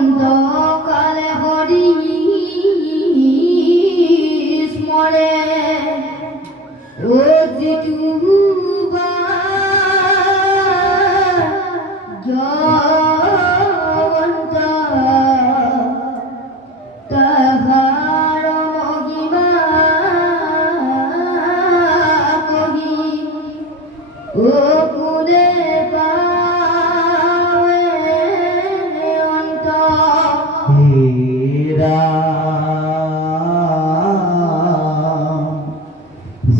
অন্তকালে হৰি স্মৰে ও জিতুবা জগন্ত তাহাৰ মহিমা কহি ও কুলে পাবে অন্ত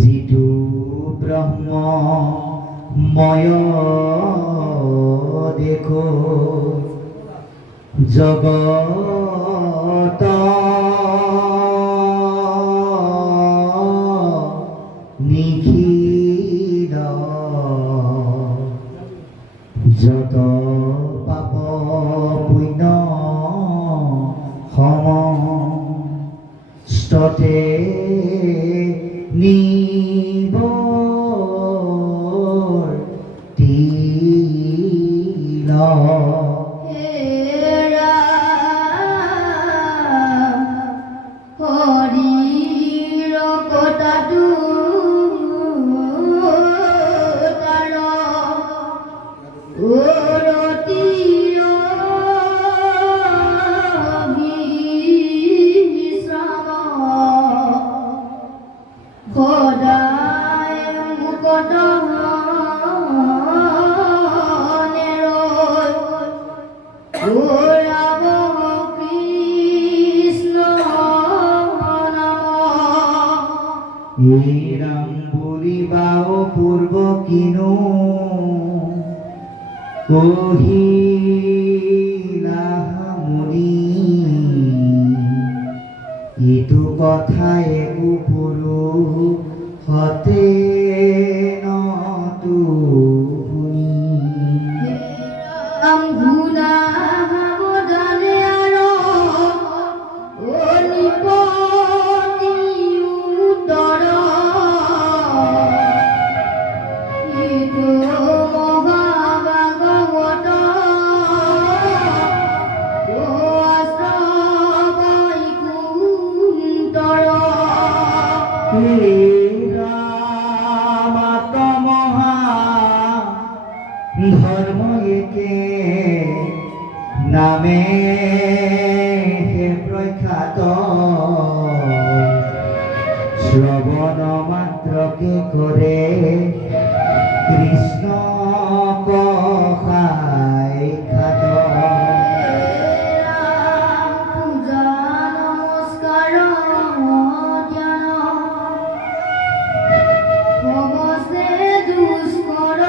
যিটো ব্ৰহ্মময় দেখো জগত নিখিল যত পাপ পুণ্য সমস্ততে নিবৰ্তিল হৰিৰ কথাটো তাৰ অৰতি অবিশ্ৰাম সদায় মুকত ৰাম কৃষ্ণ নাম এই ৰাম বলিবাও পূৰ্ব কিনো কহিলা মুনি ইটো কথা একো পুৰুষতে নতু শুনি ৰাম গুণা সাবধানে আৰু নিপতি উত্তৰ ইটো মহাভাগৱত বৈকুণ্ঠৰ ৰামাত মহা ধৰ্ম একে নামে প্ৰখ্যাত শ্ৰবণ মাত্ৰকে কৰে কৃষ্ণ কহায় খাত পূজা নমস্কাৰ ধ্যান সমস্তে দুষ্কৰ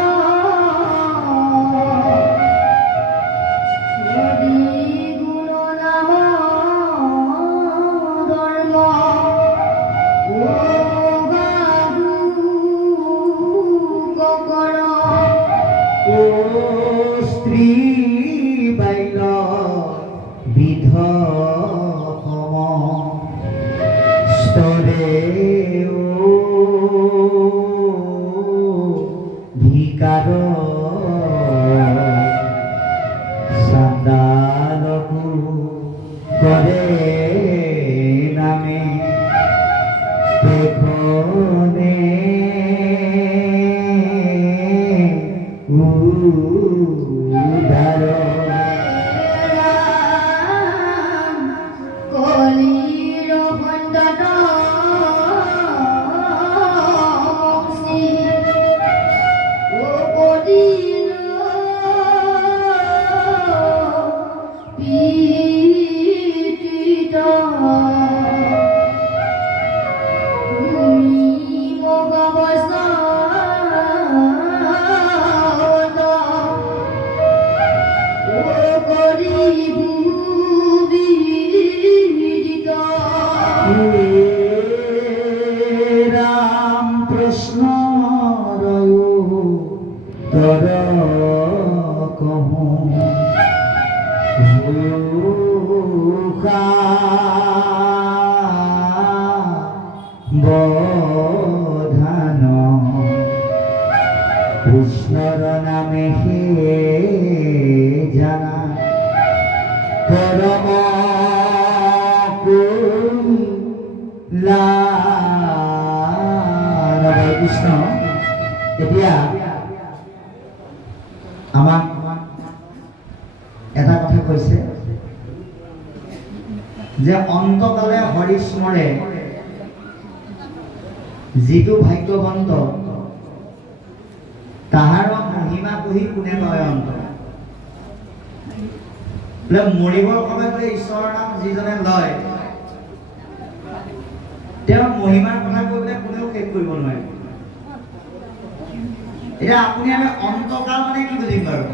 হৰি গুণ নাম ধৰ্ম কৰ ও স্ত্ৰী বাইল বিধ স্তৰে ও ভিকাৰ সান্দালকু কৰে নামে দেখনে উদাৰ কলিৰ খণ্ডত মংসী উপদিন পীড়িত ভূমি মহাবৈষ্ণৱ ৰাম প্ৰশ্ন তৰ কহু বধান কৃষ্ণৰ নামে হে জানা কৰ কৈছে যে অন্তকালে হৰিস্মৰে যিটো ভাগ্যৱন্ত তাহাৰ মহিমা কহি কোনে কয় অন্ত। বোলে মৰিবৰ সময়ত ঈশ্বৰৰ নাম যিজনে লয় তেওঁৰ মহিমাৰ কথা কৈ পেলাই কোনেও শেষ কৰিব নোৱাৰে। এতিয়া আপুনি আমি অন্তকাল মানে কি বুজিম বাৰু?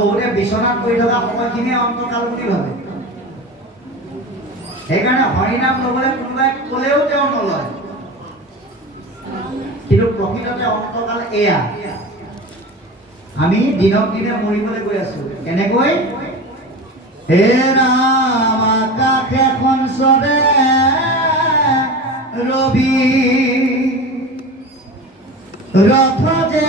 বহুতে বিচনাত পৰি থকা সময়খিনিয়ে অন্তকাল বুলি ভাবে। সেইকাৰণে হৰিনাম ল'বলৈ কোনোবাই ক'লেও তেওঁ নলয়। কিন্তু প্ৰকৃততে অন্তকাল এয়া, আমি দিনক দিনে মৰিবলৈ গৈ আছো। কেনেকৈ? হে ৰাম আকাশ এখন চৰে ৰবি ৰথ যে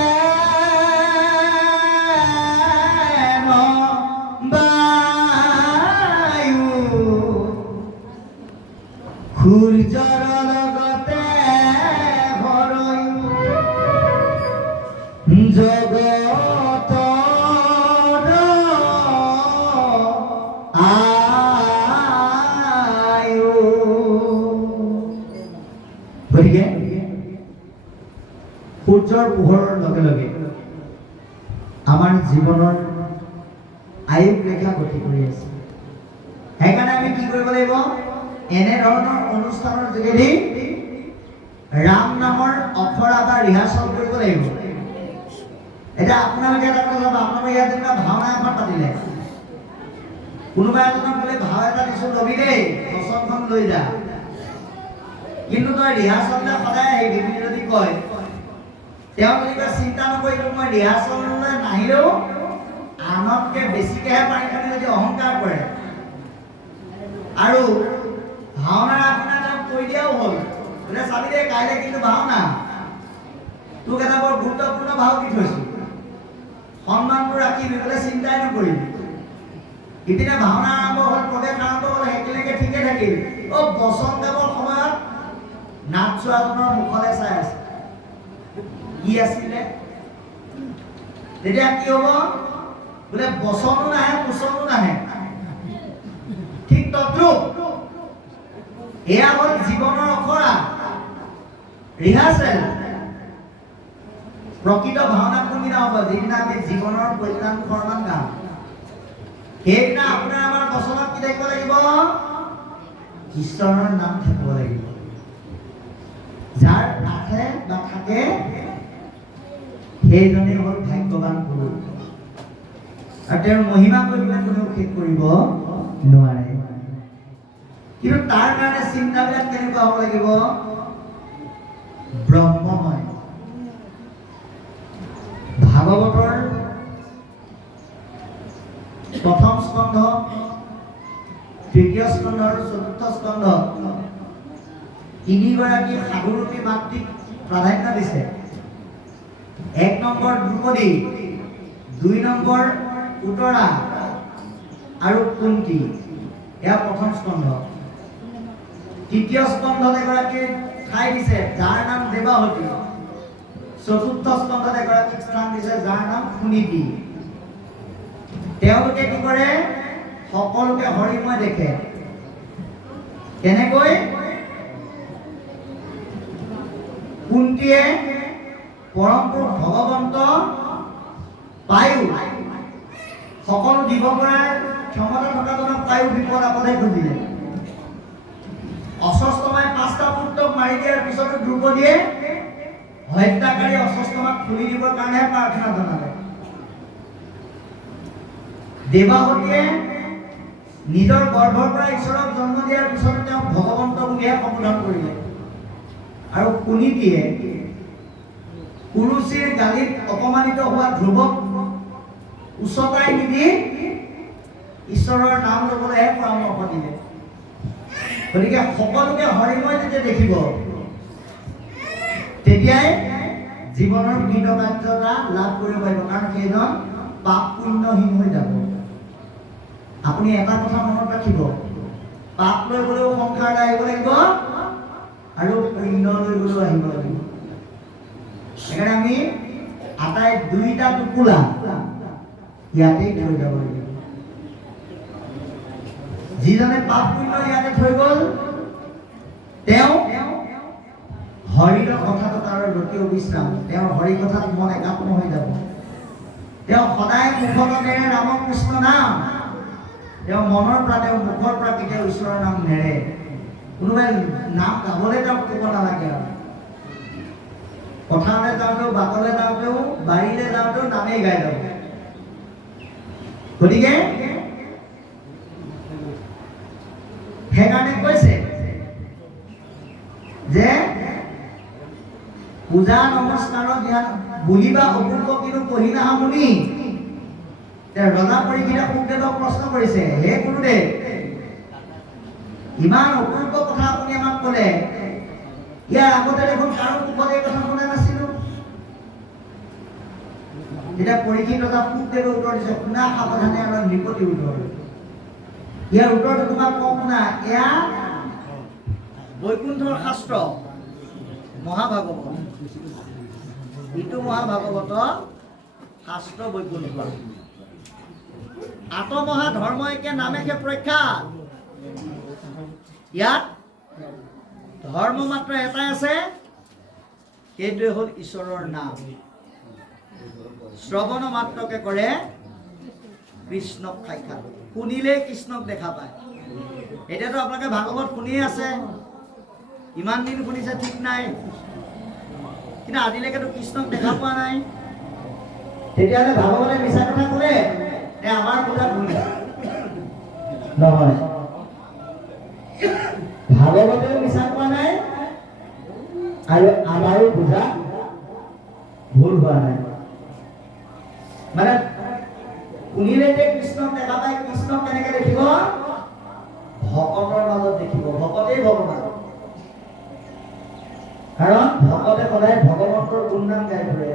বায়ু সূৰ্যৰ লগতে জগত আয়ু। গতিকে সূৰ্যৰ পোহৰৰ লগে লগে আমাৰ জীৱনৰ আয়ুস ৰেখা গতি কৰি আছে। সেইকাৰণে আমি কি কৰিব লাগিব? এনেধৰণৰ অনুষ্ঠানৰ যোগেদি ৰাম নামৰ অখৰা বা ৰিহাৰ্চল কৰিব লাগিব। এতিয়া আপোনালোকে এটা কথা চাব, আপোনালোকে ইয়াত যেনিবা ভাওনা এখন পাতিলে, কোনোবা এজনক বোলে ভাও এটা দিছো লবি দেই, বচনখন লৈ যা, কিন্তু তই ৰিহাৰ্চললৈ সদায় আহিবি বুলি যদি কয়, তেওঁ যদি চিন্তা নকৰি মই ৰিহাৰ্চললৈ নাহিলেও আনতকে বেছিকেহে পানী খানি যদি অহংকাৰ কৰে আৰু ভাওনাৰ আপোনাৰ নাম কৈ দিয়াও হ'ল, বোলে চাবি দেই কাইলৈ কিন্তু ভাওনা, তোক এটা বৰ গুৰুত্বপূৰ্ণ ভাও দি থৈছো, সন্মানটো ৰাখিবি, বোলে চিন্তাই নকৰিবি। ইপিনে ভাওনা আৰম্ভ হ'ল, প্ৰৱেশ আৰম্ভ হ'ল, একেলগে ঠিকে থাকিল। বচন গাবৰ সময়ত নাট চোৱাজনৰ মুখলৈ চাই আছে, কি আছিলে? তেতিয়া কি হ'ব? বোলে বচনো নাহে, কুচনো নাহে। ঠিক তদ্ৰুপ এয়া হ'ল জীৱনৰ অখৰা, ৰিহাৰ্চেল। প্ৰকৃত ভাওনা কোনদিনা হ'ব? যিদিনা আমি জীৱনৰ কল্যাণ ফৰমান গাম। সেইদিনা আপোনাৰ আমাৰ বচনত কি থাকিব লাগিব? ঈশ্বৰৰ নাম থাকিব লাগিব। যাৰ আছে বা থাকে সেইজনেই হ'ল ভাগ্যৱান গুৰু, আৰু তেওঁৰ মহিমা কৰিবলৈ কোনেও শেষ কৰিব নোৱাৰে। কিন্তু তাৰ কাৰণে চিন্তাবিলাক কেনেকুৱা হ'ব লাগিব? ব্ৰহ্মময়। ভাগৱতৰ প্ৰথম স্কন্ধ, তৃতীয় স্কন্ধ আৰু চতুৰ্থ স্কন্ধ তিনিগৰাকী সাধুৰূপী মাতৃক প্ৰাধান্য দিছে। ১ নম্বৰ দ্ৰুপদী, ২ নম্বৰ উত্তৰা আৰু কুন্তি, এয়া প্ৰথম স্কন্ধ। তৃতীয় স্কন্ধত এগৰাকী ঠাই দিছে যাৰ নাম দেৱাহতী। চতুৰ্থ স্কন্ধত এগৰাকীক স্থান দিছে যাৰ নাম সুনীতি। তেওঁলোকে কি কৰে? সকলোকে হৰিময় দেখে। কেনেকৈ? কুন্তীয়ে পৰম পুৰুষ ভগৱন্ত পায়ো, সকলো দিব পৰাৰ ক্ষমতা থকাজনক পায়ো বিপদ আপদে খুজিলে। অশ্বস্থমাই 5টা পুত্ৰক মাৰি দিয়াৰ পিছতো দ্ৰুপদীয়ে হত্যাকাৰী অশ্বস্থমাক খুলি দিবৰ কাৰণেহে প্ৰাৰ্থনা জনালে। দেৱাহতীয়ে নিজৰ গৰ্ভৰ পৰা ঈশ্বৰক জন্ম দিয়াৰ পিছতো তেওঁক ভগৱন্ত বুলিহে সম্বোধন কৰিলে। আৰু কুনীতিয়ে কুৰুচিৰ গালিত অপমানিত হোৱা ধ্ৰুৱক উচ্চতাই নিদি ঈশ্বৰৰ নাম ল'বলৈহে পৰামৰ্শ দিলে। গতিকে সকলোকে হৰিময় যেতিয়া দেখিব, তেতিয়াই জীৱনৰ কৃতকাৰ্যতা লাভ কৰিব পাৰিব, কাৰণ সেইজন পাপ পুণ্যহীন হৈ যাব। আপুনি এটা কথা মনত ৰাখিব, পাপ লৈ গ'লেও সংসাৰলৈ আহিব লাগিব আৰু পুণ্য লৈ গ'লেও আহিব লাগিব। সেইকাৰণে আমি আটাই দুইটা টোপোলা ইয়াতেই থৈ যাব লাগিব। যিজনে পাপ পুণ্য ইয়াতে থৈ গ'ল তেওঁ হৰিৰ কথাটো তাৰ ৰতি অবিশ্ৰাম, তেওঁৰ হৰি কথাত মন একাত্ম হৈ যাব। তেওঁ সদায় মুখত নেৰে ৰাম কৃষ্ণ নাম, তেওঁ মনৰ পৰা তেওঁ মুখৰ পৰা কেতিয়াও ঈশ্বৰৰ নাম নেৰে। কোনোবাই নাম গাবলৈ তেওঁক ক'ব নালাগে আৰু পথাৰলৈ যাওঁতেও বাটলৈ যাওঁতেও বাৰীলৈ যাওঁতেও নামেই গাই যাব। গতিকে সেইকাৰণে কৈছে যে পূজা নমস্কাৰৰ ধ্যান বুলিবা অপূৰ্ব কিন্তু কহিলা মুনি। ৰজা পৰীক্ষিতে শুকদেৱক প্ৰশ্ন কৰিছে, হে গুৰুদেৱ, ইমান অপূৰ্ব কথা আপুনি আমাক ক'লে, ইয়াৰ আগতে দেখোন কাৰো মুখত এই কথা শুনা নাছিলো। যেতিয়া পৰীক্ষিত ৰজা শুকদেৱে উত্তৰ দিছে, শুনা সাৱধানে আৰু নিপতি উত্তৰ। ইয়াৰ উত্তৰটো তোমাক কওঁ শুনা। এয়া বৈকুণ্ঠৰ শাস্ত্ৰ মহাভাগৱত, ইটো মহাভাগৱত শাস্ত্ৰ বৈকুণ্ঠ। আত্মমহা ধৰ্ম একে নামেকে প্ৰখ্যাত। ইয়াত ধৰ্ম মাত্ৰ এটাই আছে, সেইটোৱে হ'ল ঈশ্বৰৰ নাম। শ্ৰৱণ মাত্ৰকে কৰে কৃষ্ণক সাক্ষাৎ, শুনিলেই কৃষ্ণক দেখা পায়। এতিয়াতো আপোনালোকে ভাগৱত শুনিয়ে আছে, ইমান দিন শুনিছে ঠিক নাই, কিন্তু আজিলৈকেতো কৃষ্ণক দেখা পোৱা নাই। তেতিয়াহ'লে ভাগৱতে মিছা কথা ক'লে নে আমাৰ পূজা ভুল? নহয়, ভাগৱতেও মিছা কোৱা নাই আৰু আমাৰো পূজা ভুল হোৱা নাই। মানে শুনিলে যে কৃষ্ণক দেখা পায়, কৃষ্ণক কেনেকে দেখিব? ভকতৰ মাজত দেখিব, ভকতেই ভগৱান। কাৰণ ভকতে সদায় ভগৱন্তৰ গুণগান গাই ফুৰে।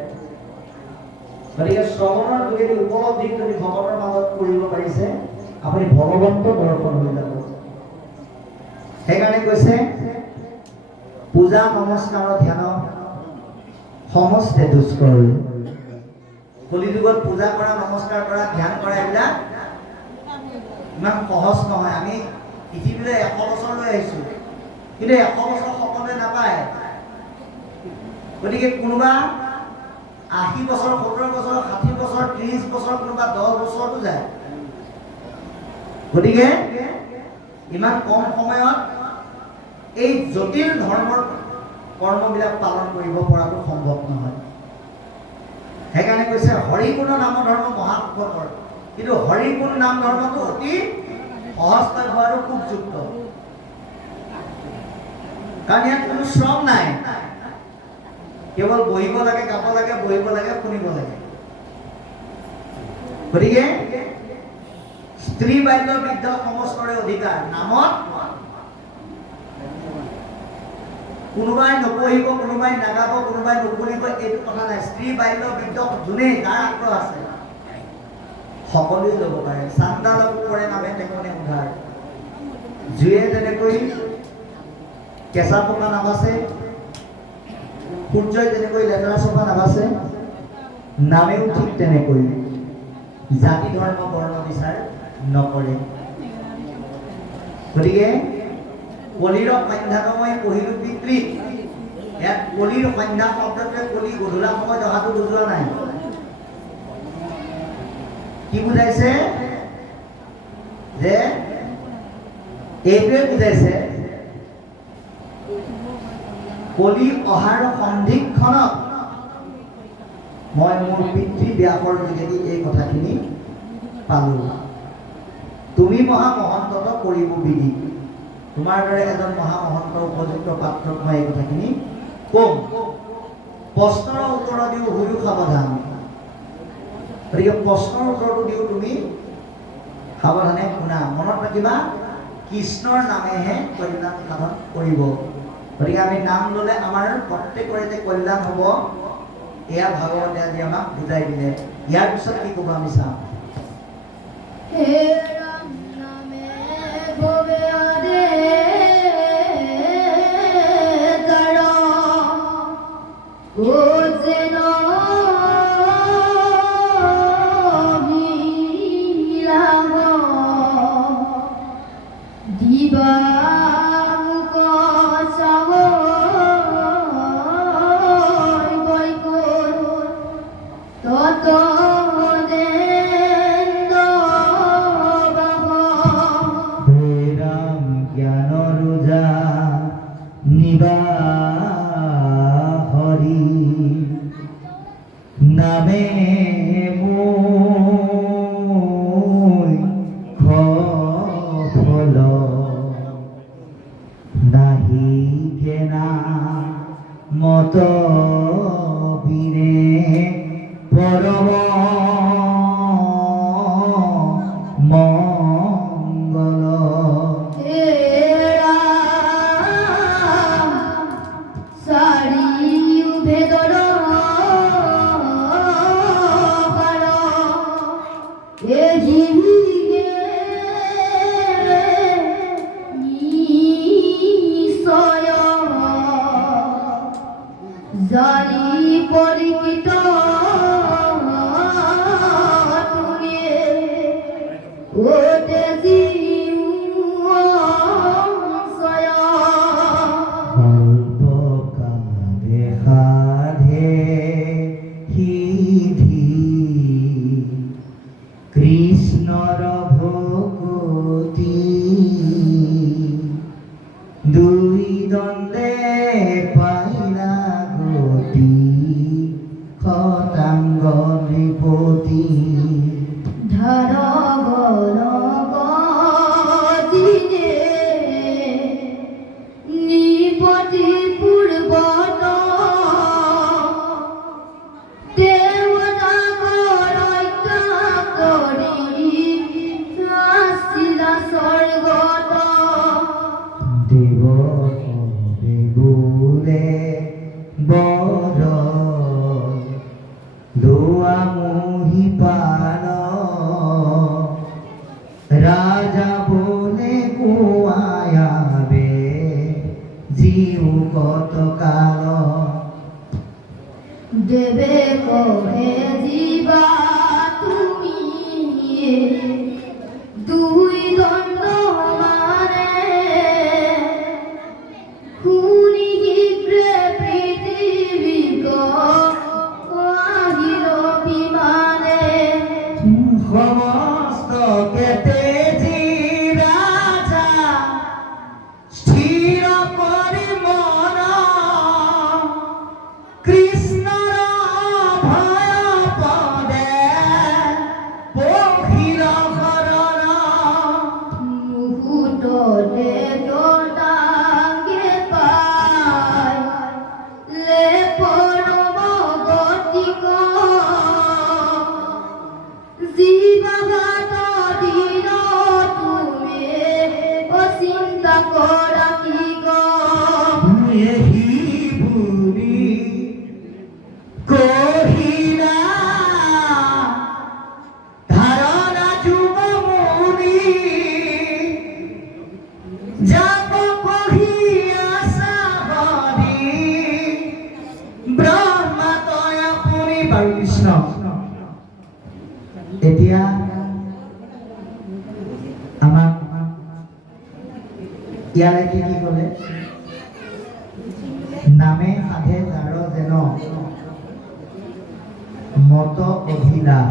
গতিকে শ্ৰৱণৰ যোগেদি উপলব্ধি যদি ভকতৰ মাজত কৰিব পাৰিছে, আপুনি ভগৱন্ত দৰ্শন হৈ যাব। সেইকাৰণে কৈছে পূজা নমস্কাৰ ধ্যান সমস্তে দুষ্কৰ। কলিযুগত পূজা কৰা, নমস্কাৰ কৰা, ধ্যান কৰা এইবিলাক ইমান সহজ নহয়। আমি পৃথিৱীলৈ 100 বছৰ লৈ আহিছোঁ, কিন্তু 100 বছৰ সকলোৱে নাপায়। গতিকে কোনোবা 80 বছৰ, 70 বছৰ, 60 বছৰ, 30 বছৰ, কোনোবা 10 বছৰতো যায়। গতিকে ইমান কম সময়ত এই জটিল ধৰ্মৰ কৰ্মবিলাক পালন কৰিব পৰাটো সম্ভৱ নহয়। সেইকাৰণে কৈছে হৰিগুণ নাম ধৰ্ম মহাসুখকৰ, কিন্তু হৰিগুণ নাম ধৰ্মটো অতি সহজকৈ হোৱাটো খুব যুক্ত। কাৰণ ইয়াত কোনো শ্ৰম নাই, কেৱল বহিব লাগে, গাব লাগে, বহিব লাগে, শুনিব লাগে। গতিকে স্ত্ৰী বাল্য বৃদ্ধ সমস্তৰে অধিকাৰ নামত কোনোবাই নপঢ়িব, কোনোবাই নাগাব, কোনোবাই নুশুনিব, এইটো কথা নাই। স্ত্ৰী বাল্য বৃদ্ধ যোনেই যাৰ আগ্ৰহ আছে সকলোৱে ল'ব পাৰে। চান্দালক কৰে নামে তেখনে উদ্ধাৰ। জুয়ে যেনেকৈ কেঁচা পকা নাবাচে, সূৰ্যই যেনেকৈ লেতেৰা চফা নাবাচে, নামেও ঠিক তেনেকৈ জাতি ধৰ্ম বৰ্ণ বিচাৰ নকৰে। গতিকে কলিৰ সন্ধ্যাতময় পহিলো পিতৃ, ইয়াত কলিৰ সন্ধ্যা শব্দটোৱে কলি গধূলা সময়ত অহাটো বুজোৱা নাই। কি বুজাইছে? যে এইটোৱে বুজাইছে কলি অহাৰ সন্ধিক্ষণত মই মোৰ পিতৃ ব্যাসৰ যোগেদি এই কথাখিনি পালো। তুমি মহামহন্তত কৰিব বিধি, তোমাৰ দৰে এজন মহামহন্ত উপযুক্ত পাত্ৰক মই এই কথাখিনি কম। প্ৰশ্নৰ উত্তৰ দিও হুয়ো সাৱধান। গতিকে প্ৰশ্নৰ উত্তৰটো দিও তুমি সাৱধানে শুনা। মনত ৰাখিবা কৃষ্ণৰ নামেহে কল্যাণ সাধন কৰিব। গতিকে আমি নাম ল'লে আমাৰ প্ৰত্যেকৰে যে কল্যাণ হ'ব, এয়া ভাগৱতে আজি আমাক বুজাই দিলে। ইয়াৰ পিছত কি ক'ব আমি চাওঁ। হে ৰাম নামে গবে আদে তৰ গোজে নবি কহে জীবা তুমি দুই দণ্ড মানে শুনি শীঘ্ৰে পৃথিৱীক আহিল বিমানে সমস্ত তেজী ৰাজা স্থিৰ কৰি মন কৃষ্ণৰ ভয় পদে পখিল শৰণ মুহূৰ্ততে গতাংগে পাই লে পৰম গতিক জীৱাঘাত দিন তুমি অচিন্তা কৰা কি এহি বুলি কহিলা ধাৰণা যুৱমুনি যাব কহি আছা হৰি ব্ৰহ্মাতয় আপুনি বাৰু কৃষ্ণ এতিয়া আমাক ইয়ালৈকে কি ক'লে নামে সাধে যাৰ যেন মত অভিলাষ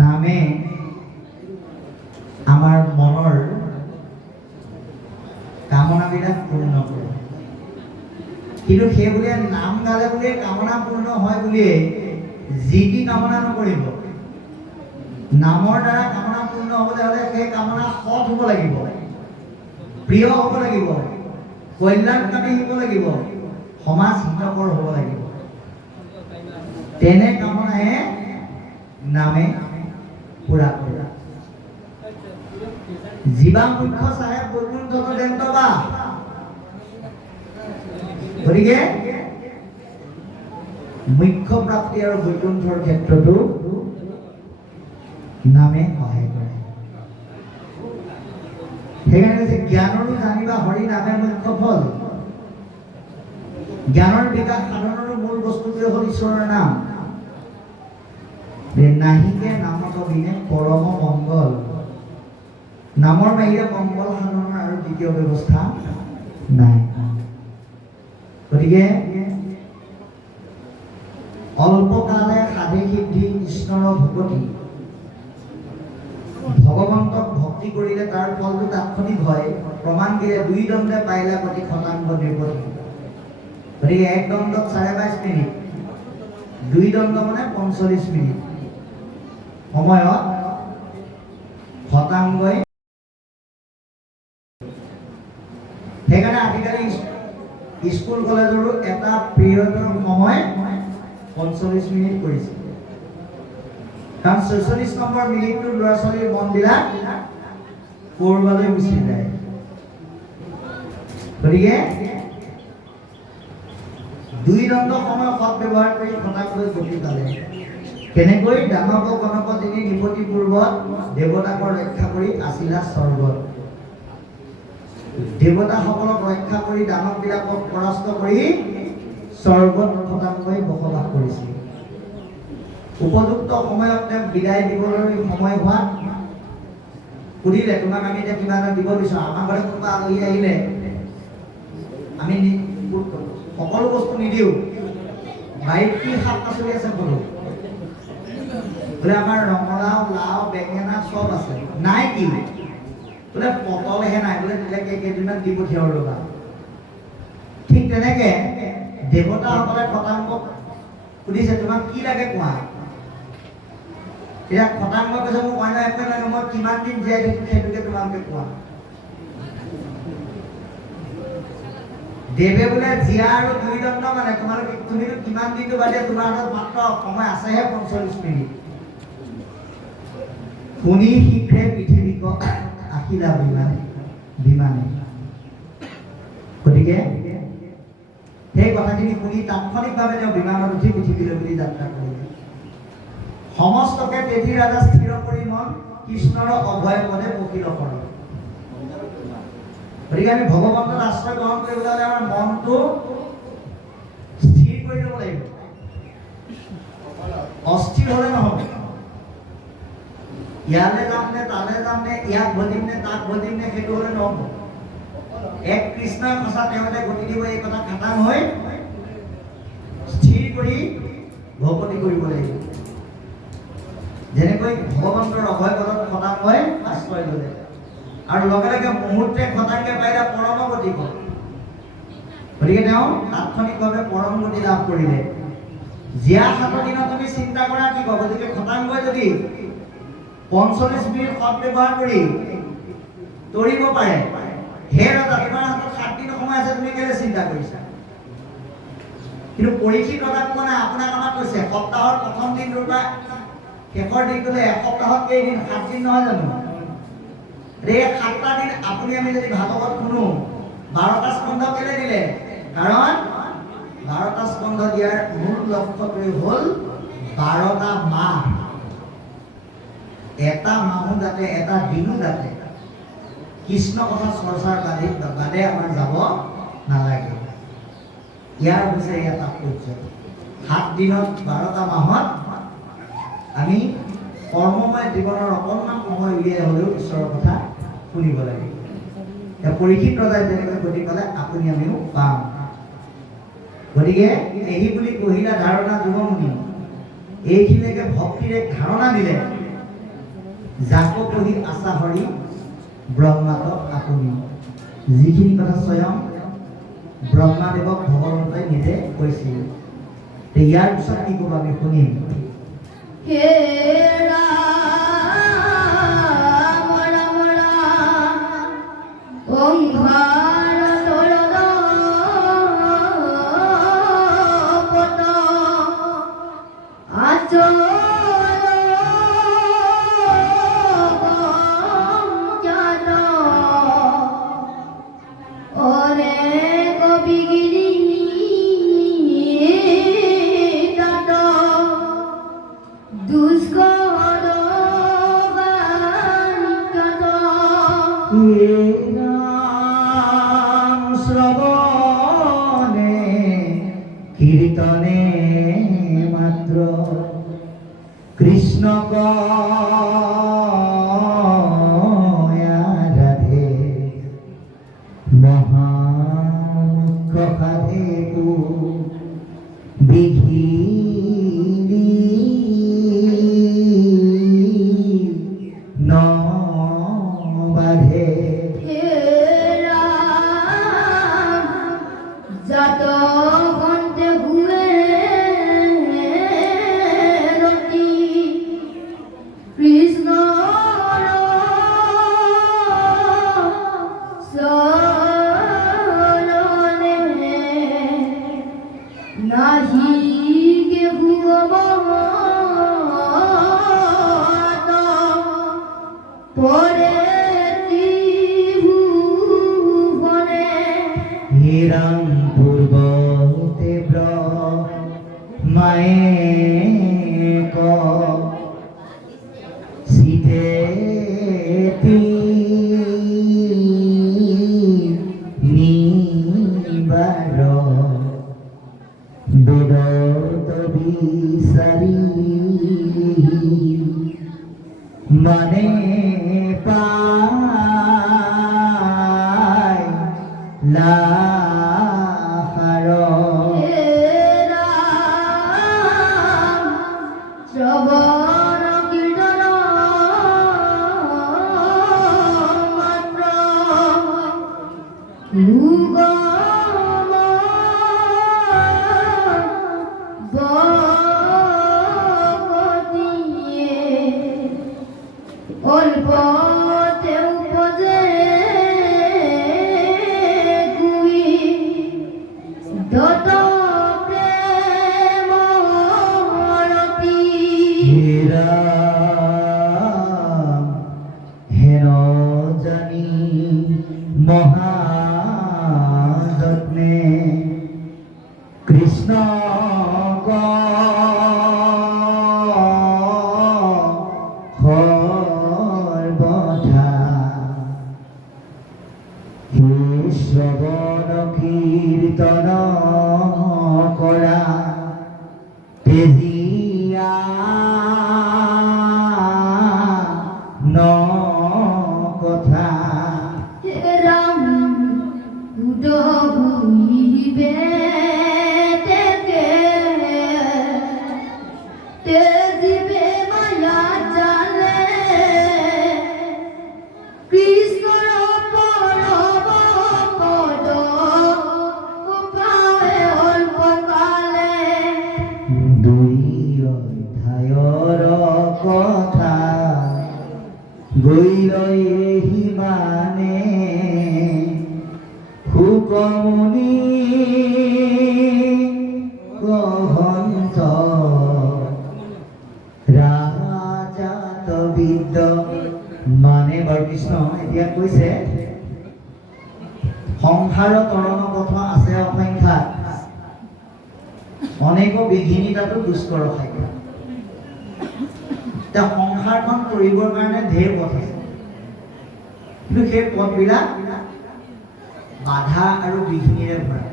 নামে আমাৰ মনৰ কামনাবিলাক পূৰ্ণ কৰে কিন্তু সেই বুলিয়ে নাম গালে বুলিয়ে কামনা পূৰ্ণ হয় বুলিয়ে যি কি কামনা নকৰিব নামৰ দ্বাৰা কামনা পূৰ্ণ হ'বলৈ হ'লে সেই কামনা সৎ হ'ব লাগিব প্ৰিয় হ'ব লাগিব কল্যাণকামী হ'ব লাগিব সমাজ হিতকৰ হ'ব লাগিব তেনে কামনাহে নামে পূৰা কৰে জীৱা মুখ্য চাহেব বৈকুণ্ঠ দেন্তবা গতিকে মুখ্য প্ৰাপ্তি আৰু বৈকুণ্ঠৰ ক্ষেত্ৰতো নামে সহায় কৰে সেইকাৰণে কৈছে জ্ঞানৰো জানিবা হৰি নামে মুখ্য ফল জ্ঞানৰ বিকাশ সাধনৰো মূল বস্তুটোৱে হ'ল ঈশ্বৰৰ নাম নাহিকে নামত বিনে পৰম মংগল নামৰ বাহিৰে মংগল সাধনৰ আৰু দ্বিতীয় ব্যৱস্থা নাই গতিকে অল্পকালে সাধে সিদ্ধি কৃষ্ণৰ ভকতি ভগৱন্তক ভক্তি কৰিলে তাৰ ফলটো তাৎক্ষণিক হয় প্ৰমাণ দিলে দুই দণ্ডে পাইলা প্ৰতি শতাংশ নিৰ্ভৰ গতিকে এক দণ্ডত 22.5 মিনিট দুই দণ্ড মানে 45 মিনিট সময়ত শতাংশই সেইকাৰণে আজিকালি স্কুল কলেজৰো এটা পিৰিয়ডৰ সময় 45 মিনিট কৰিছে কাৰণ 46 নম্বৰ মিনিটটো ল'ৰা ছোৱালীৰ মনবিলাক কৰবালৈ গুচি যায় গতিকে দুই দণ্ড সময় সৎ ব্যৱহাৰ কৰি শতাংশই গতি পালে কেনেকৈ দানৱ কনক তিনি নিপতি পূৰ্বত দেৱতাকৰ ৰক্ষা কৰি আছিলা স্বৰ্গত দেৱতাসকলক ৰক্ষা কৰি দানৱবিলাকক পৰাস্ত কৰি স্বৰ্গত শতাংশই বসবাস কৰিছিল উপযুক্ত সময়ত তেওঁক বিদায় দিবলৈ সময় হোৱাত সুধিলে তোমাক আমি এতিয়া কিবা এটা দিব বিচাৰোঁ আমাৰ ঘৰত কোনোবা আলহী আহিলে আমি সকলো বস্তু নিদিওঁ বাৰীত কি শাক পাচলি আছে বোলো বোলে আমাৰ ৰঙালাও লাও বেঙেনা চব আছে নাই কি বোলে পটলহে নাই বোলে তেতিয়া কেইদিনমান দি পঠিয়াব ৰ'বা ঠিক তেনেকে দেৱতাসকলে শতাংশ সুধিছে তোমাক কি লাগে কোৱা এতিয়া শতাংশ কৈছে মোক অন্য একো লাগে মই কিমান দিন জীয়াই থাকিম সেইটোকে তোমালোকে কোৱা দেৱে বোলে জীয়া আৰু দুই দণ্ড মানে তোমালোকে তুমিতো কিমান দিনটো বাদে তোমাৰ হাতত মাত্ৰ সময় আছেহে 45 মিনিট শুনি শীঘ্ৰে পৃথিৱীক আহিলা বিমানে গতিকে সেই কথাখিনি শুনি তাৎক্ষণিকভাৱে তেওঁ বিমানত উঠি পৃথিৱীলৈ বুলি যাত্ৰা কৰিলে সমস্তকে তেথি ৰাজা স্থিৰ কৰি মন কৃষ্ণৰ অভয় পদে পখিল শৰণ গতিকে আমি ভগৱন্তৰ আশ্ৰয় গ্ৰহণ কৰিবলৈ হ'লে আমাৰ মনটো ইয়ালে যাম নে তালে যাম নে ইয়াক বলিম নে তাক বলিম নে সেইটো হ'লে নহ'ব। এক কৃষ্ণই সঁচা তেওঁতে গতি দিব, এই কথা খাটাং হৈ স্থিৰ কৰি ভকতি কৰিব লাগিব। যেনেকৈ ভগৱন্তৰ অভয় পদত খটাং হৈ আশ্ৰয় ল'লে আৰু লগে লগে মুহূৰ্তে খটাংকে পাৰিলে পৰম গতি হ'ল। গতিকে তেওঁ তাৎক্ষণিকভাৱে পৰম গতি লাভ কৰিলে। জীয়া 7 দিনত তুমি চিন্তা কৰা কি ক'ব। গতিকে খটাংকৈ যদি 45 মিনিট সৎ ব্যৱহাৰ কৰি তৰিব পাৰে, হে ৰজা তোমাৰ হাতত 7 দিন সময় আছে, তুমি কেলে চিন্তা কৰিছা? কিন্তু পৰীক্ষিত ৰজাক কোৱা নাই, আপোনাক আমাক কৈছে সপ্তাহৰ প্ৰথম দিনটোৰ পৰা শেষৰ দিনটোলৈ এসপ্তাহত কেইদিন? 7 দিন নহয় জানো? এই 7টা দিন আপুনি আমি যদি ভাগৱত শুনো, 12টা স্কন্ধ কেলে দিলে? কাৰণ 12টা স্কন্ধ দিয়াৰ মূল লক্ষ্যটোৱে হ'ল 12টা মাহ, এটা মাহো যাতে, এটা দিনো যাতে কৃষ্ণ কথা চৰ্চাৰ বাদে আমাৰ যাব নালাগে। ইয়াৰ হৈছে ইয়াৰ তাৎপৰ্য। 7 দিনত 12টা মাহত আমি কৰ্মময় জীৱনৰ অকণমান সময় উলিয়াই হ'লেও ঈশ্বৰৰ কথা শুনিব লাগে। পৰীক্ষিত ৰজাই যেনেকৈ গতি পালে আপুনি আমিও পাম। গতিকে এই বুলি কহিলা ধাৰণা যুৱমুনি, এইখিনিলৈকে ভক্তিৰে ধাৰণা দিলে। জাক কহি আশা হৰি ব্ৰহ্মাতক আপুনি, যিখিনি কথা স্বয়ং ব্ৰহ্মাদেৱক ভগৱন্তই নিজে কৈছিল। ইয়াৰ পিছত কি ক'ব আমি শুনিম। হে ৰাম ৰাম ৰাম ওম ভাৰতৰ পদ আচল বঞ্চন ওরে কবিগিরি তাত দুষ্কর বাঞ্চন নাম শ্রবণে কীর্তনে মাত্র কৃষ্ণ রাধে মহামুখ্য সাধে বিঘিলি বাধে। হে রাম যত ঘন্টে হুয়ে রতি কৃষ্ণ শরণে নাহি কেহু মত পরে ত্রিভুবনে হিরণ পূর্বতে ব্রহ্মায়ে ক শীতে নিবার বেদত বিচারি মানে পায় লাহার। হে রাম শ্রবণ কীর্তন মাত্র ভূগম বগতিয়ে অল্পতে উপজে গুই দত প্রেম রতি। হে কৃষ্ণ এতিয়া কৈছে সংসাৰ তৰণ পথ আছে অসংখ্যাত অনেক বিঘিনি তাতো দুষ্কৰ সাক্ষাৎ। এতিয়া সংসাৰখন কৰিবৰ কাৰণে ঢেৰ পথ আছে, কিন্তু সেই পথবিলাক বাধা আৰু বিঘিনিৰে ভৰা।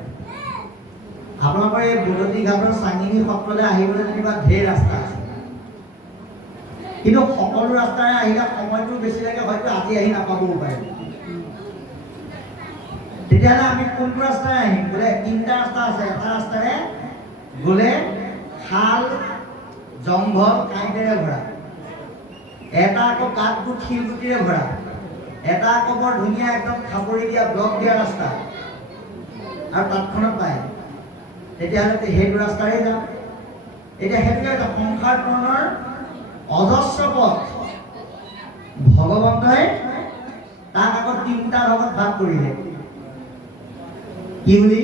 আপোনালোকৰ এই বলতী ঘাটৰ চাঙিনী সত্ৰলৈ আহিবলৈ যেনিবা ঢেৰ ৰাস্তা আছে, কিন্তু সকলো ৰাস্তাৰে আহিলে সময়টো বেছি লাগে, হয়তো আজি আহি নাপাবও পাৰে। তেতিয়াহ'লে আমি কোনটো ৰাস্তাৰে আহিম? বোলে তিনিটা ৰাস্তা আছে। এটা ৰাস্তাৰে গ'লে খাল জংঘল কাঁইটেৰে ভৰা, এটা আকৌ কাঠবোৰ শিলগুটিৰে ভৰা, এটা আকৌ বৰ ধুনীয়া একদম খাপৰি দিয়া ব্লক দিয়া ৰাস্তা, আৰু তৎক্ষণাত পায়। তেতিয়াহ'লে সেইটো ৰাস্তাৰে যাম। এতিয়া সেইটোকে সংসাৰ তৰণৰ অজস্ৰ পথ ভগৱন্তই তাক আকৌ তিনিটা ভাগত ভাগ কৰিলে। কি বুলি?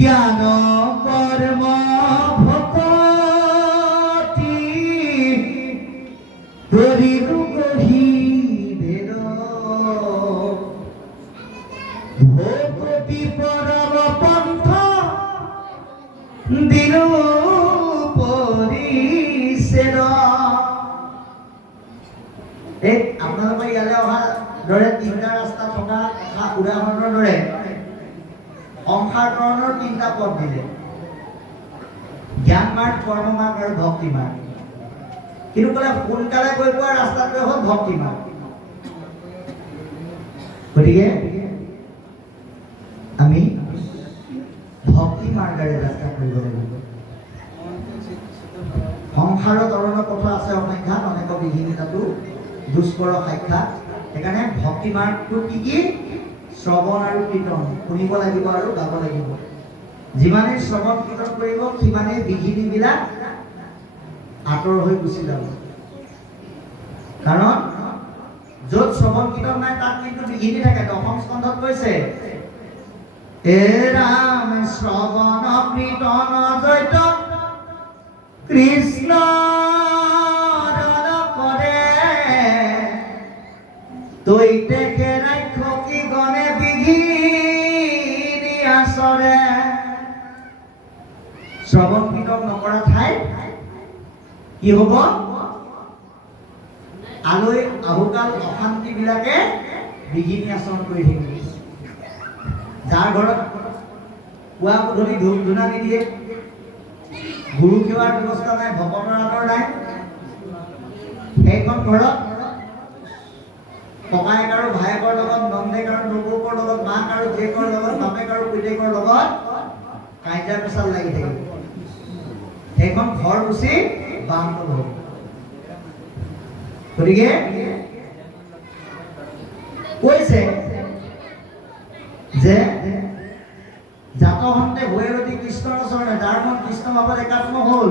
জ্ঞান কৰ্ম ভকতি কৰিলো গহীৰ ভকতি পৰম পন্থ দিলো পৰিছেদ। এই আপোনালোকৰ ইয়ালৈ অহা দৰে তিনিটা ৰাস্তা থকা উদাহৰণৰ দৰে সংসাৰ তৰণৰ তিনিটা পথ দিলে, জ্ঞান মাৰ্গ, কৰ্ম মাৰ্গ আৰু ভক্তি মাৰ্গ। কিন্তু ক'লে সোনকালে গৈ পোৱা ৰাস্তাটোৱে হ'ল ভক্তি মাৰ্গ। গতিকে আমি ভক্তি মাৰ্গেৰে যাত্ৰা কৰিব লাগিব। সংসাৰ তৰণৰ পথ আছে অসংখ্যাত অনেক বিঘিনি তাতো দুষ্কৰ সাক্ষাৎ। সেইকাৰণে ভক্তি মাৰ্গটো কি কি? শ্ৰৱণ আৰু কীৰ্তন শুনিব লাগিব আৰু গাব লাগিব। যিমানেই শ্ৰৱণ কীৰ্তন কৰিব সিমানেই বিঘিনিবিলাক আঁতৰ হৈ গুচি যাব। কাৰণ য'ত শ্ৰৱণ কীৰ্তন নাই তাত কিন্তু বিঘিনি থাকে। দশম স্কন্ধত কৈছে হে ৰাম শ্ৰৱণ কীৰ্তন জৈত কৃষ্ণ কৰে তৈতে ৰাক্ষসী গণে বিঘিনি আচৰে। শ্ৰৱণ কীৰ্তন নকৰা ঠাইত কি হ'ব? আলৈ আহুকাল অশান্তি বিলাকে বিঘিনি আচৰণ কৰি থাকিব। যাৰ ঘৰত পুৱা গধূলি ধূপ ধূনা নিদিয়ে, গুৰু সেৱাৰ ব্যৱস্থা নাই, ভকতৰ আদৰ নাই, সেইখন ঘৰত ককায়েক আৰু ভায়েকৰ লগত, নন্দেক আৰু নবৌকৰ লগত, মাক আৰু জীয়েকৰ লগত, বাপেক আৰু পিতেকৰ লগত কাজিয়া পেচাল লাগি থাকিব। সেইখন ঘৰ গুচি বানতল হ'ব। গতিকে কৈছে যে জাতহন্তে ভৈৰতী কৃষ্ণৰ চৰণে, যাৰ মন কৃষ্ণ ভাৱত একাত্ম হ'ল,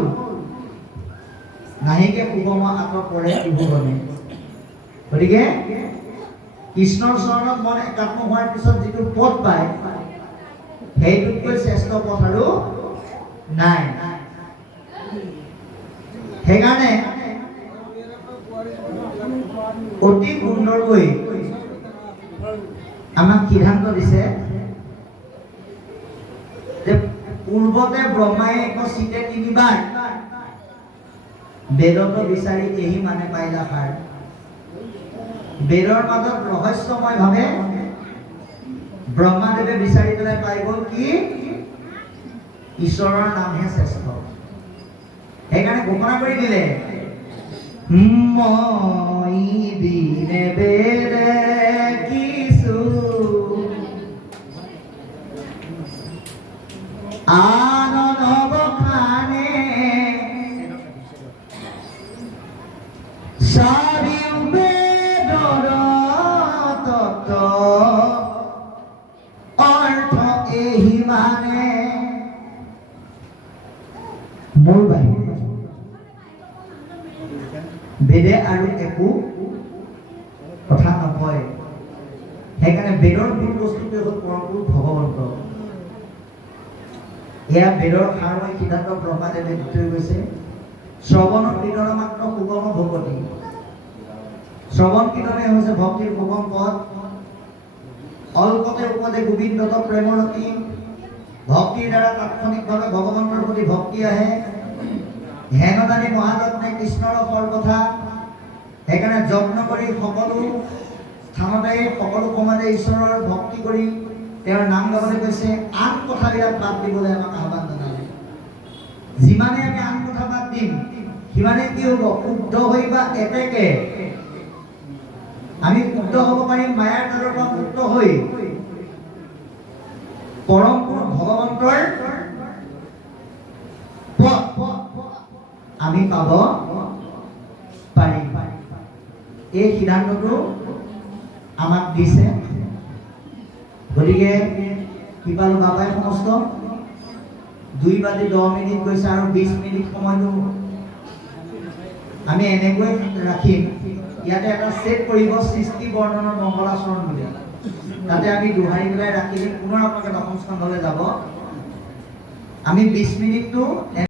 নাহিকে সুগম আঁতৰ পৰে বিভুৱনে। গতিকে কৃষ্ণৰ চৰণত মন একাত্ম হোৱাৰ পিছত যিটো পথ পায় সেইটোতকৈ শ্ৰেষ্ঠ পথ আৰু নাই। সেইকাৰণে অতি সুন্দৰকৈ আমাক সিদ্ধান্ত দিছে যে পূৰ্বতে ব্ৰহ্মাই এক চিতে তিনিবাৰ বেদত বিচাৰি এহি মানে পাইলা সাৰ। বেদৰ মাজত ৰহস্যময় ভাৱে ব্ৰহ্মাদেৱে বিচাৰি পেলাই পাই গ'ল কি? ঈশ্বৰৰ নামহে শ্ৰেষ্ঠ। সেইকাৰণে ঘোষণা কৰি দিলে মই বিনে বেদে কিছু আনন্দ খানে চাৰিও বেদৰ তত্ত্ব অৰ্থ এহি মানে মোৰ বাহিৰে বেদে আৰু একো কথা নকয়। সেইকাৰণে বেদৰ মূল বস্তুটোৱে হ'ল পৰমপুৰুষ ভগৱন্ত। এয়া বেদৰ সাৰময় সিদ্ধান্ত প্ৰভাদেৱে দি থৈ গৈছে। শ্ৰৱণ কীৰ্তন মাত্ৰ সুগম ভকতি। শ্ৰৱণ কীৰ্তনে হৈছে ভক্তিৰ সুগম পথ। অল্পতে উপদে গোবিন্দত প্ৰেমৰতি। ভক্তিৰ দ্বাৰা তাৎক্ষণিকভাৱে ভগৱন্তৰ প্ৰতি ভক্তি আহে। হেনদানী মহাযত্নে কৃষ্ণৰ ফল কথা। সেইকাৰণে যত্ন কৰি সকলো স্থানতে সকলো সময়তে ঈশ্বৰৰ ভক্তি কৰি তেওঁৰ নাম গাবলৈ কৈছে। আন কথাবিলাক বাদ দিবলৈ আমাক আহ্বান জনালে। যিমানে আমি আন কথা বাদ দিম সিমানে কি হ'ব? শুদ্ধ হৈ বা এতেকে আমি শুদ্ধ হ'ব পাৰিম। মায়াৰ দ্বাৰৰ পৰা মুক্ত হৈ পৰম পুৰুষ ভগৱন্তৰ পথ আমি পাব পাৰিম। এই সিদ্ধান্তটো আমাক দিছে। গতিকে কৃপালু বাবাই সমস্ত 2:10 কৈছে আৰু 20 মিনিট সময়টো আমি এনেকৈ ৰাখিম। ইয়াতে এটা ছেট কৰিব সৃষ্টি বৰ্ণনৰ মংগলাচৰণ বুলি। তাতে আমি দোহাৰি পেলাই ৰাখি দিম। পুনৰ আপোনালোকে দশম স্কন্ধলৈ যাব। আমি 20 মিনিটটো